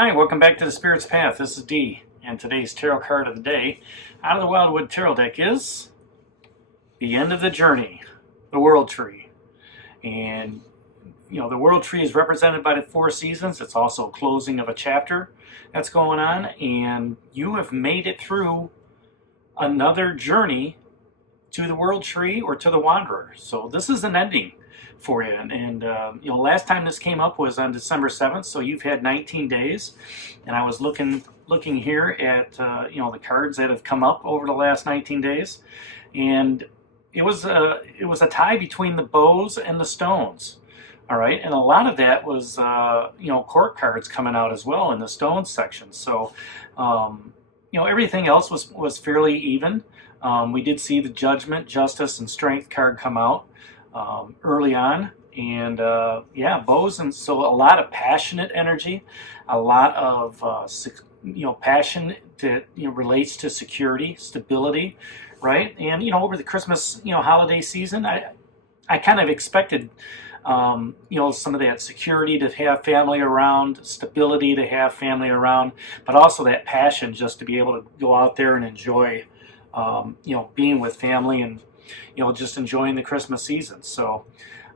Hi, welcome back to the Spirit's Path. This is Dee, and today's tarot card of the day out of the Wildwood Tarot deck is the end of the journey, the World Tree. And, the World Tree is represented by the four seasons. It's also a closing of a chapter that's going on, and you have made it through another journey to the World Tree or to the Wanderer. So this is an ending for you. And last time this came up was on December 7th, so you've had 19 days. And I was looking here at the cards that have come up over the last 19 days, and it was a tie between the bows and the stones. All right, and a lot of that was court cards coming out as well in the stones section. So everything else was fairly even. We did see the Judgment, Justice, and Strength card come out early on, and bows, and so a lot of passionate energy, a lot of passion that relates to security, stability, right? And over the Christmas holiday season, I kind of expected some of that security to have family around, stability to have family around, but also that passion just to be able to go out there and enjoy being with family and just enjoying the Christmas season. So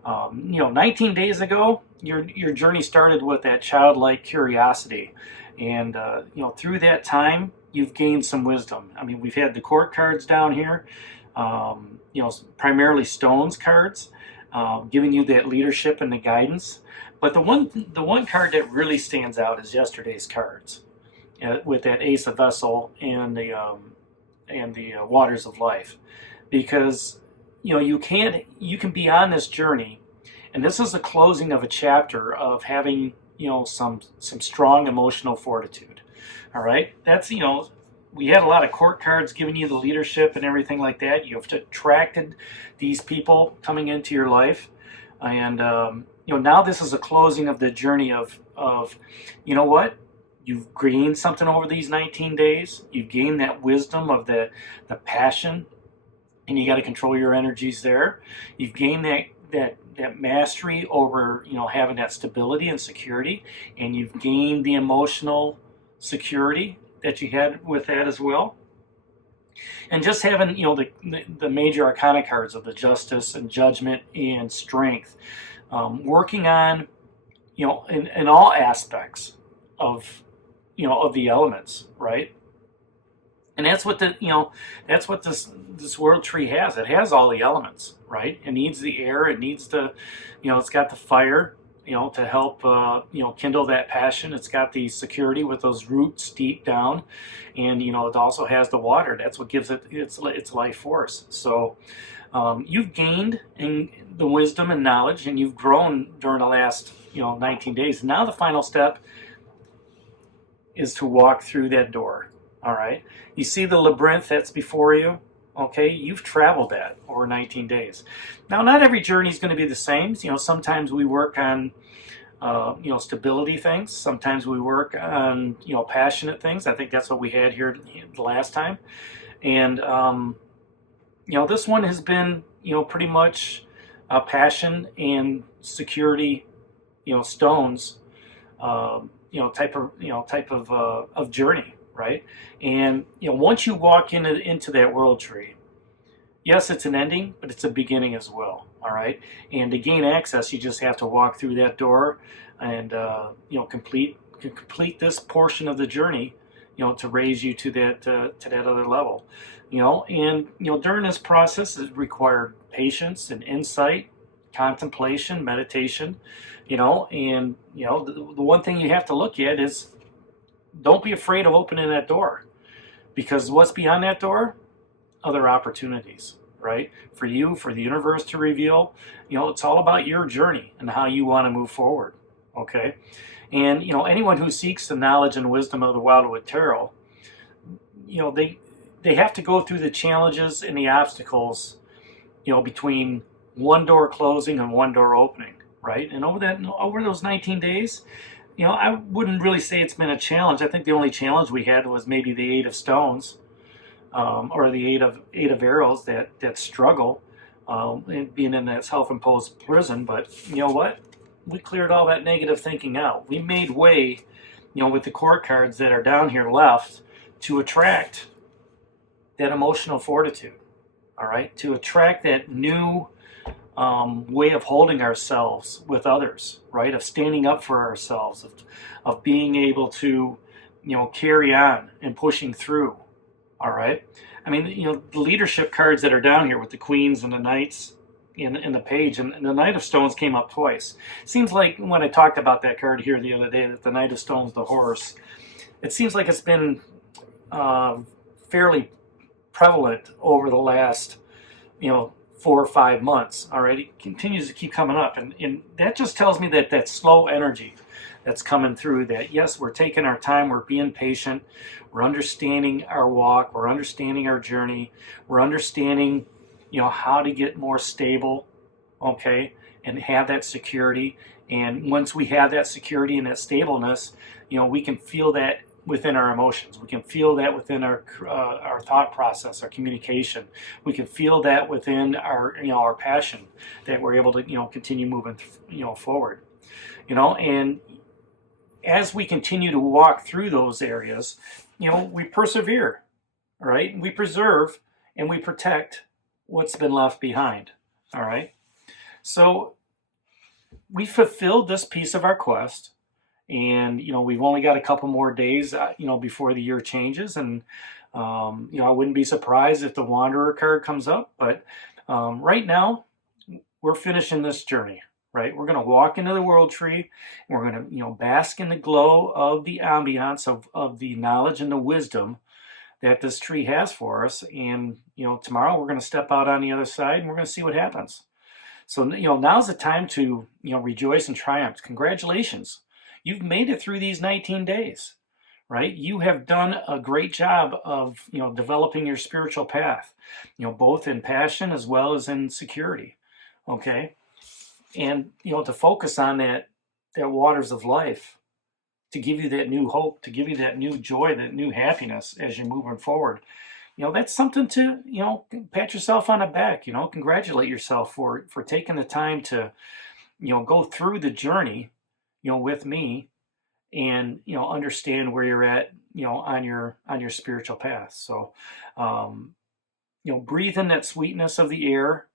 19 days ago, your journey started with that childlike curiosity, and through that time you've gained some wisdom. I mean, we've had the court cards down here, primarily stones cards, giving you that leadership and the guidance. But the one card that really stands out is yesterday's cards, with that Ace of Vessel and the Waters of Life, because you can be on this journey, and this is the closing of a chapter of having some strong emotional fortitude. All right, that's we had a lot of court cards giving you the leadership and everything like that. You've attracted these people coming into your life, and now this is a closing of the journey of what. You've gained something over these 19 days. You've gained that wisdom of the passion, and you got to control your energies there. You've gained that mastery over having that stability and security, and you've gained the emotional security that you had with that as well. And just having the Major Arcana cards of the Justice and Judgment and Strength, working on in all aspects of the elements, right? And that's what this World Tree has. It has all the elements, right? It needs the air. It needs it's got the fire, to help kindle that passion. It's got the security with those roots deep down, and it also has the water. That's what gives it its life force. So you've gained in the wisdom and knowledge, and you've grown during the last 19 days. Now the final step is to walk through that door. All right, you see the labyrinth that's before you. Okay, you've traveled that over 19 days. Now, not every journey is going to be the same. Sometimes we work on stability things. Sometimes we work on passionate things. I think that's what we had here the last time. And this one has been pretty much passion and security, stones, type of journey, right? And once you walk into that World Tree, yes, it's an ending, but it's a beginning as well. All right, and to gain access, you just have to walk through that door and complete this portion of the journey, to raise you to that other level. And during this process, it required patience and insight, contemplation, meditation. And the one thing you have to look at is, don't be afraid of opening that door, because what's beyond that door? Other opportunities, right? For you, for the universe to reveal. It's all about your journey and how you want to move forward. Okay, and anyone who seeks the knowledge and wisdom of the Wildwood Tarot, they have to go through the challenges and the obstacles, between one door closing and one door opening, right? And over those 19 days, I wouldn't really say it's been a challenge. I think the only challenge we had was maybe the Eight of Stones, or the eight of arrows that struggle, being in that self-imposed prison. But you know what? We cleared all that negative thinking out. We made way with the court cards that are down here left, to attract that emotional fortitude, all right? To attract that new way of holding ourselves with others, right? Of standing up for ourselves, of being able to, carry on and pushing through, all right? I mean, the leadership cards that are down here with the queens and the knights in the page, and the Knight of Stones came up twice. Seems like when I talked about that card here the other day, that the Knight of Stones, the horse, it seems like it's been fairly prevalent over the last, 4 or 5 months. All right, it continues to keep coming up, and that just tells me that slow energy that's coming through, that yes, we're taking our time, we're being patient, we're understanding our walk, we're understanding our journey, we're understanding how to get more stable, okay, and have that security. And once we have that security and that stableness, we can feel that within our emotions. We can feel that within our thought process, our communication. We can feel that within our passion, that we're able to continue moving forward. And as we continue to walk through those areas, we persevere, right? We preserve and we protect what's been left behind, all right? So we fulfilled this piece of our quest, and we've only got a couple more days before the year changes, and I wouldn't be surprised if the Wanderer card comes up, but right now we're finishing this journey, right? We're going to walk into the world tree, and we're going to bask in the glow of the ambiance of the knowledge and the wisdom that this tree has for us. And tomorrow we're going to step out on the other side, and we're going to see what happens. So now's the time to rejoice and triumph. Congratulations, you've made it through these 19 days, right? You have done a great job of developing your spiritual path, both in passion as well as in security, okay? And to focus on that waters of life, to give you that new hope, to give you that new joy, that new happiness as you're moving forward. That's something to, pat yourself on the back, congratulate yourself for taking the time to, go through the journey, with me, and, understand where you're at, on your spiritual path. So, breathe in that sweetness of the air,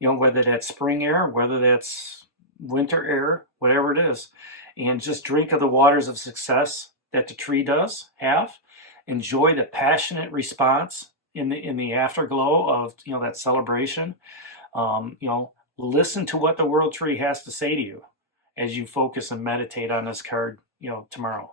whether that's spring air, whether that's winter air, whatever it is, and just drink of the waters of success that the tree does have. Enjoy the passionate response in the afterglow of that celebration. Listen to what the world tree has to say to you as you focus and meditate on this card tomorrow.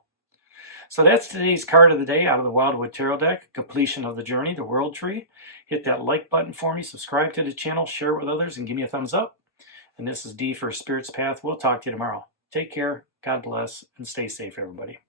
So that's today's card of the day out of the Wildwood Tarot deck, completion of the journey, the world tree. Hit that like button for me, subscribe to the channel, share it with others, and give me a thumbs up. And this is D for Spirit's Path. We'll talk to you tomorrow. Take care, God bless, and stay safe, everybody.